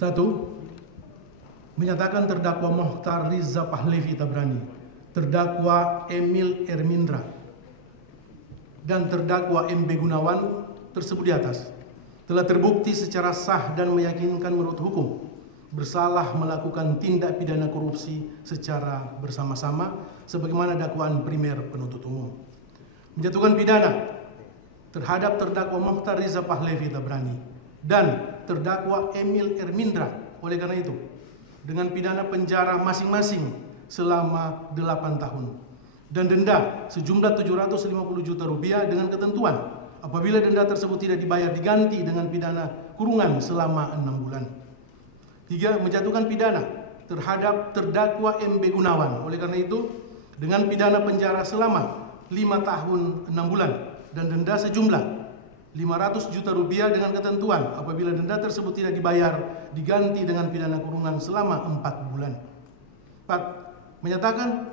Satu, menyatakan terdakwa Mokhtar Riza Pahlavi Tabrani, terdakwa Emil Ermindra, dan terdakwa MB Gunawan tersebut di atas telah terbukti secara sah dan meyakinkan menurut hukum bersalah melakukan tindak pidana korupsi secara bersama-sama sebagaimana dakwaan primer penuntut umum. Menjatuhkan pidana terhadap terdakwa Mokhtar Riza Pahlavi Tabrani dan terdakwa Emil Ermindra oleh karena itu dengan pidana penjara masing-masing selama 8 tahun dan denda sejumlah 750 juta rupiah dengan ketentuan apabila denda tersebut tidak dibayar diganti dengan pidana kurungan selama 6 bulan. 3. Menjatuhkan pidana terhadap terdakwa MB Gunawan oleh karena itu dengan pidana penjara selama 5 tahun 6 bulan dan denda sejumlah 500 juta rupiah dengan ketentuan apabila denda tersebut tidak dibayar diganti dengan pidana kurungan selama 4 bulan. 4. Menyatakan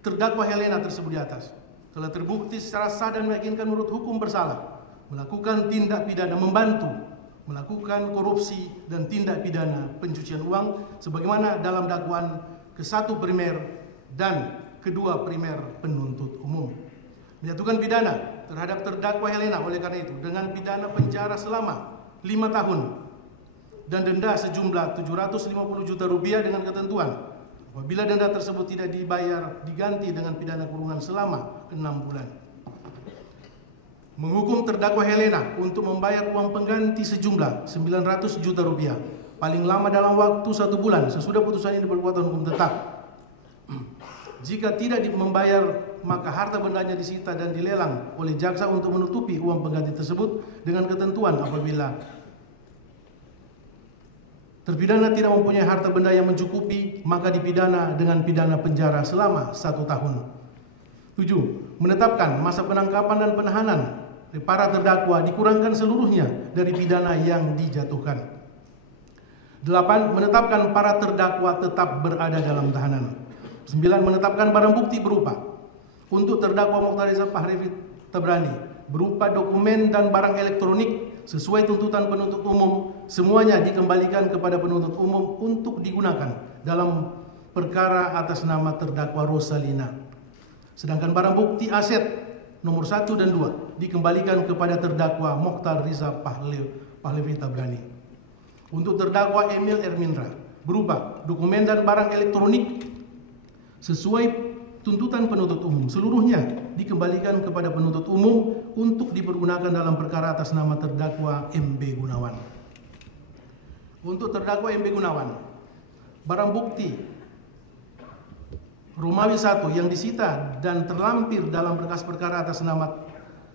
terdakwa Helena tersebut di atas telah terbukti secara sah dan meyakinkan menurut hukum bersalah melakukan tindak pidana membantu melakukan korupsi dan tindak pidana pencucian uang sebagaimana dalam dakwaan ke-1 primer dan kedua primer penuntut umum. Menjatuhkan pidana terhadap terdakwa Helena oleh karena itu dengan pidana penjara selama 5 tahun dan denda sejumlah 750 juta rupiah dengan ketentuan apabila denda tersebut tidak dibayar diganti dengan pidana kurungan selama 6 bulan. Menghukum terdakwa Helena untuk membayar uang pengganti sejumlah 900 juta rupiah paling lama dalam waktu 1 bulan sesudah putusan ini berkekuatan hukum tetap. Jika tidak membayar maka harta bendanya disita dan dilelang oleh jaksa untuk menutupi uang pengganti tersebut dengan ketentuan apabila terpidana tidak mempunyai harta benda yang mencukupi maka dipidana dengan pidana penjara selama 1 tahun. 7. Menetapkan masa penangkapan dan penahanan para terdakwa dikurangkan seluruhnya dari pidana yang dijatuhkan. 8. Menetapkan para terdakwa tetap berada dalam tahanan. 9. Menetapkan barang bukti berupa untuk terdakwa Mokhtar Riza Pahlavi Tabrani berupa dokumen dan barang elektronik sesuai tuntutan penuntut umum semuanya dikembalikan kepada penuntut umum untuk digunakan dalam perkara atas nama terdakwa Rosalina. Sedangkan barang bukti aset nomor 1 dan 2 dikembalikan kepada terdakwa Mokhtar Riza Pahlavi Tabrani. Untuk terdakwa Emil Ermindra berupa dokumen dan barang elektronik sesuai tuntutan penuntut umum seluruhnya dikembalikan kepada penuntut umum untuk dipergunakan dalam perkara atas nama terdakwa MB Gunawan. Untuk terdakwa MB Gunawan, barang bukti Romawi 1 yang disita dan terlampir dalam berkas perkara atas nama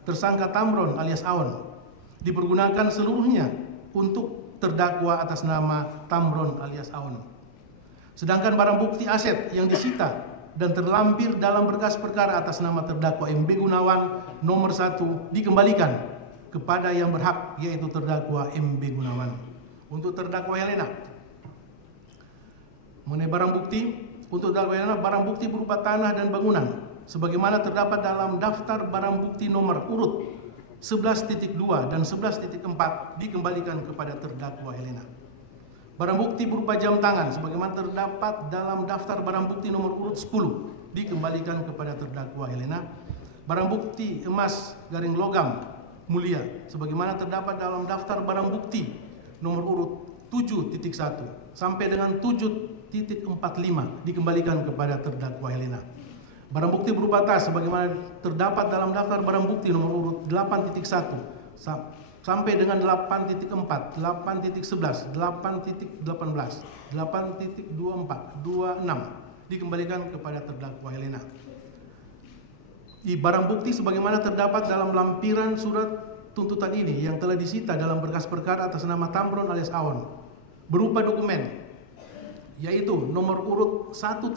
tersangka Tamron alias Aon dipergunakan seluruhnya untuk terdakwa atas nama Tamron alias Aon. Sedangkan barang bukti aset yang disita dan terlampir dalam berkas perkara atas nama terdakwa MB Gunawan nomor 1 dikembalikan kepada yang berhak yaitu terdakwa MB Gunawan. Untuk terdakwa Helena mengenai barang bukti untuk terdakwa Helena barang bukti berupa tanah dan bangunan sebagaimana terdapat dalam daftar barang bukti nomor urut 11.2 dan 11.4 dikembalikan kepada terdakwa Helena. Barang bukti berupa jam tangan sebagaimana terdapat dalam daftar barang bukti nomor urut 10 dikembalikan kepada terdakwa Helena. Barang bukti emas garing logam mulia sebagaimana terdapat dalam daftar barang bukti nomor urut 7.1 sampai dengan 7.45 dikembalikan kepada terdakwa Helena. Barang bukti berupa tas sebagaimana terdapat dalam daftar barang bukti nomor urut 8.1 sampai dengan 8.4, 8.11, 8.18, 8.24, 26 dikembalikan kepada terdakwa Helena. Di barang bukti sebagaimana terdapat dalam lampiran surat tuntutan ini yang telah disita dalam berkas perkara atas nama Tamron alias Aon berupa dokumen yaitu nomor urut 1.1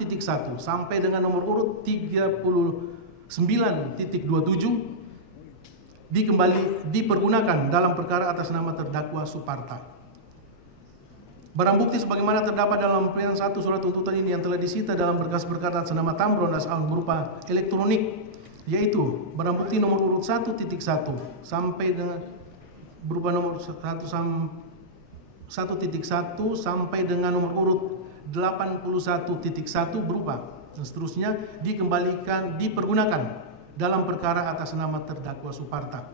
sampai dengan nomor urut 39.27 dipergunakan dalam perkara atas nama terdakwa Suparta. Barang bukti sebagaimana terdapat dalam lampiran 1 surat tuntutan ini yang telah disita dalam berkas perkara atas nama Tamron alias Aon berupa elektronik yaitu barang bukti nomor urut 1.1 sampai dengan berupa nomor 1 1.1 sampai dengan nomor urut 81.1 berupa dan seterusnya dipergunakan dalam perkara atas nama terdakwa Suparta.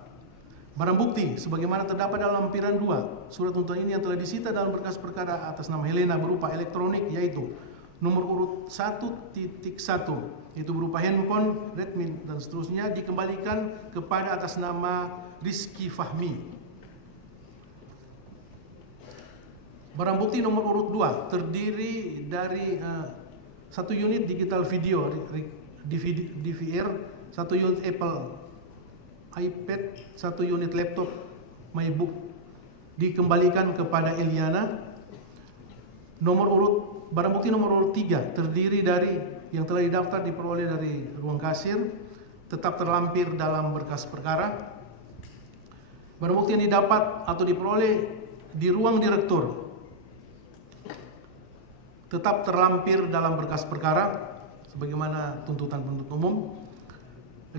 Barang bukti sebagaimana terdapat dalam lampiran 2 surat tuntutan ini yang telah disita dalam berkas perkara atas nama Helena berupa elektronik, yaitu nomor urut 1.1 itu berupa handphone, Redmi dan seterusnya, dikembalikan kepada atas nama Rizky Fahmi. Barang bukti nomor urut 2 terdiri dari 1 unit digital video DVR, 1 unit Apple iPad, 1 unit laptop MacBook, dikembalikan kepada Eliana. Barang bukti nomor urut 3 terdiri dari yang telah didaftar diperoleh dari ruang kasir, tetap terlampir dalam berkas perkara. Barang bukti yang didapat atau diperoleh di ruang direktur tetap terlampir dalam berkas perkara sebagaimana tuntutan penuntut umum.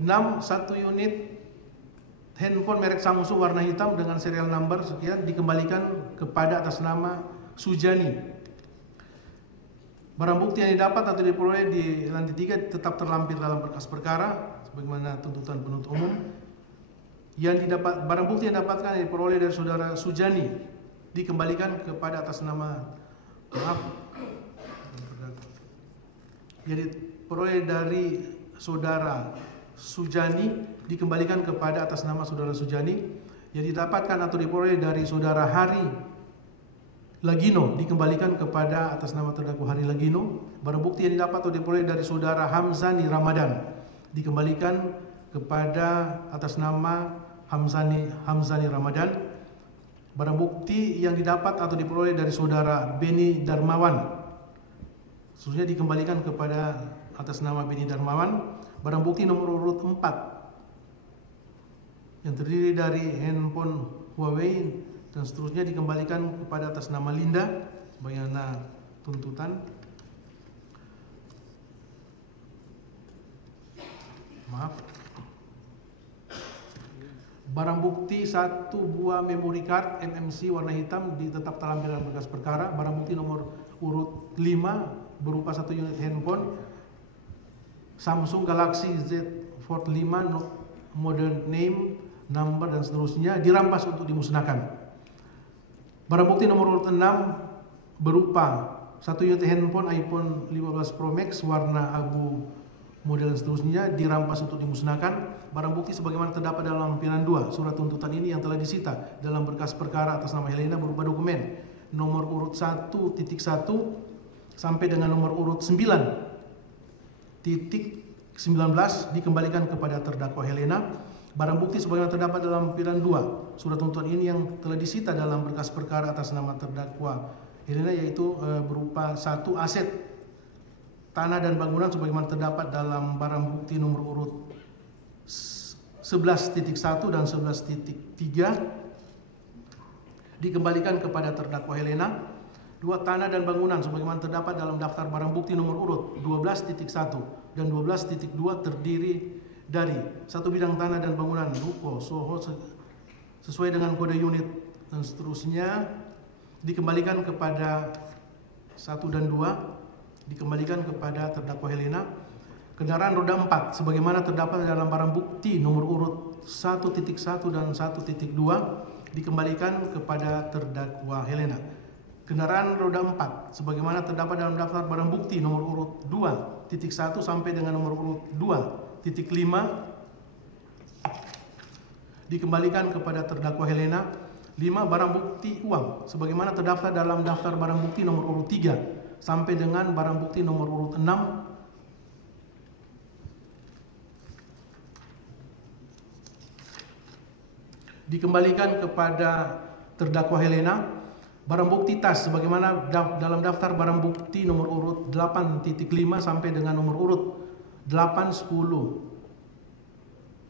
6. 1 unit handphone merek Samsung warna hitam dengan serial number sekian dikembalikan kepada atas nama Sujani. Barang bukti yang didapat atau diperoleh di lantai 3 tetap terlampir dalam berkas perkara sebagaimana tuntutan penuntut umum. Barang bukti yang didapatkan yang diperoleh dari saudara Sujani dikembalikan kepada atas nama yang diperoleh dari saudara Sujani dikembalikan kepada atas nama saudara Sujani. Yang didapatkan atau diperoleh dari saudara Hari Lagino dikembalikan kepada atas nama terdakwa Hari Lagino. Barang bukti yang didapat atau diperoleh dari saudara Hamzani Ramadan dikembalikan kepada atas nama Hamzani Ramadan. Barang bukti yang didapat atau diperoleh dari saudara Beni Darmawan seterusnya dikembalikan kepada atas nama Beni Darmawan. Barang bukti nomor urut 4 yang terdiri dari handphone Huawei dan seterusnya dikembalikan kepada atas nama Linda bagaimana tuntutan. Barang bukti 1 buah memory card MMC warna hitam tetap terlampir dalam berkas perkara. Barang bukti nomor urut 5 berupa 1 unit handphone Samsung Galaxy Z Fold 5 model name, number dan seterusnya dirampas untuk dimusnahkan. Barang bukti nomor urut 6 berupa 1 unit handphone iPhone 15 Pro Max warna abu model dan seterusnya dirampas untuk dimusnahkan. Barang bukti sebagaimana terdapat dalam lampiran 2 surat tuntutan ini yang telah disita dalam berkas perkara atas nama Helena berupa dokumen nomor urut 1.1 sampai dengan nomor urut 9.19 dikembalikan kepada terdakwa Helena. Barang bukti sebagaimana terdapat dalam lampiran 2 surat tuntutan ini yang telah disita dalam berkas perkara atas nama terdakwa Helena yaitu berupa 1 aset tanah dan bangunan sebagaimana terdapat dalam barang bukti nomor urut 11.1 dan 11.3 dikembalikan kepada terdakwa Helena. 2 tanah dan bangunan sebagaimana terdapat dalam daftar barang bukti nomor urut 12.1 dan 12.2 terdiri dari 1 bidang tanah dan bangunan ruko Soho sesuai dengan kode unit dan seterusnya dikembalikan kepada 1 dan 2 dikembalikan kepada terdakwa Helena. Kendaraan roda 4 sebagaimana terdapat dalam barang bukti nomor urut 1.1 dan 1.2 dikembalikan kepada terdakwa Helena. Kendaraan roda 4 sebagaimana terdapat dalam daftar barang bukti nomor urut 2.1 sampai dengan nomor urut 2.5 dikembalikan kepada terdakwa Helena. 5. Barang bukti uang sebagaimana terdaftar dalam daftar barang bukti nomor urut 3 sampai dengan barang bukti nomor urut 6 dikembalikan kepada terdakwa Helena. Barang bukti tas sebagaimana dalam daftar barang bukti nomor urut 8.5 sampai dengan nomor urut 8.10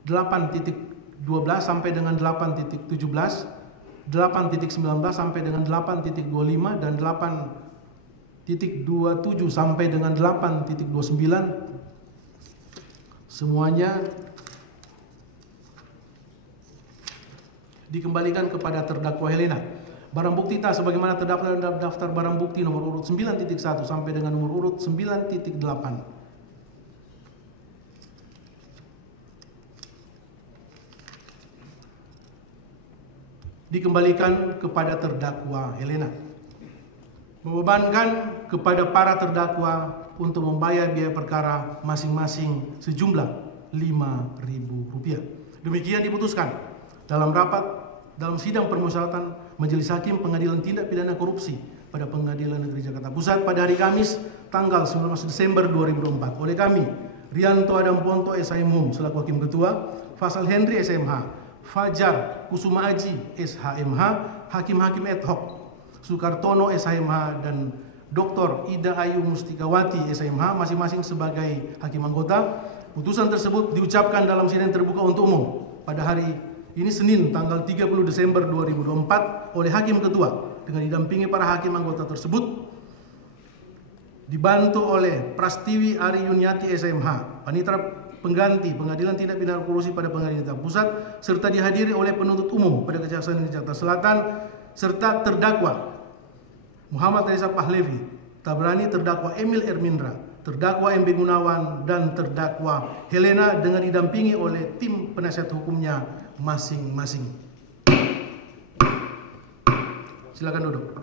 8.12 sampai dengan 8.17 8.19 sampai dengan 8.25 dan 8.27 sampai dengan 8.29 semuanya dikembalikan kepada terdakwa Helena. Barang bukti tas sebagaimana terdaftar dalam daftar barang bukti nomor urut 9.1 sampai dengan nomor urut 9.8. Dikembalikan kepada terdakwa Helena. Membebankan kepada para terdakwa untuk membayar biaya perkara masing-masing sejumlah Rp5.000. Demikian diputuskan dalam sidang permusyawaratan Majelis Hakim Pengadilan Tindak Pidana Korupsi pada Pengadilan Negeri Jakarta Pusat pada hari Kamis tanggal 19 Desember 2004 oleh kami, Rianto Adam Ponto SHMHum selaku Hakim Ketua, Faisal Henry SMH, Fajar Kusuma Aji SHMH, Hakim-Hakim ad hoc Sukartono SHMH dan Dr. Ida Ayu Mustikawati SHMH masing-masing sebagai hakim anggota. Putusan tersebut diucapkan dalam sidang terbuka untuk umum pada hari ini Senin tanggal 30 Desember 2024 oleh Hakim Ketua dengan didampingi para hakim anggota tersebut, dibantu oleh Prastiwi Ari Yuniati SMH, Panitera Pengganti Pengadilan Tindak Pidana Korupsi pada Pengadilan Negeri Pusat, serta dihadiri oleh penuntut umum pada Kejaksaan Negeri Jakarta Selatan, serta terdakwa Muhammad Reza Pahlevi, Tabrani, terdakwa Emil Ermindra, terdakwa MB Gunawan, dan terdakwa Helena dengan didampingi oleh tim penasihat hukumnya masing-masing. Silakan duduk.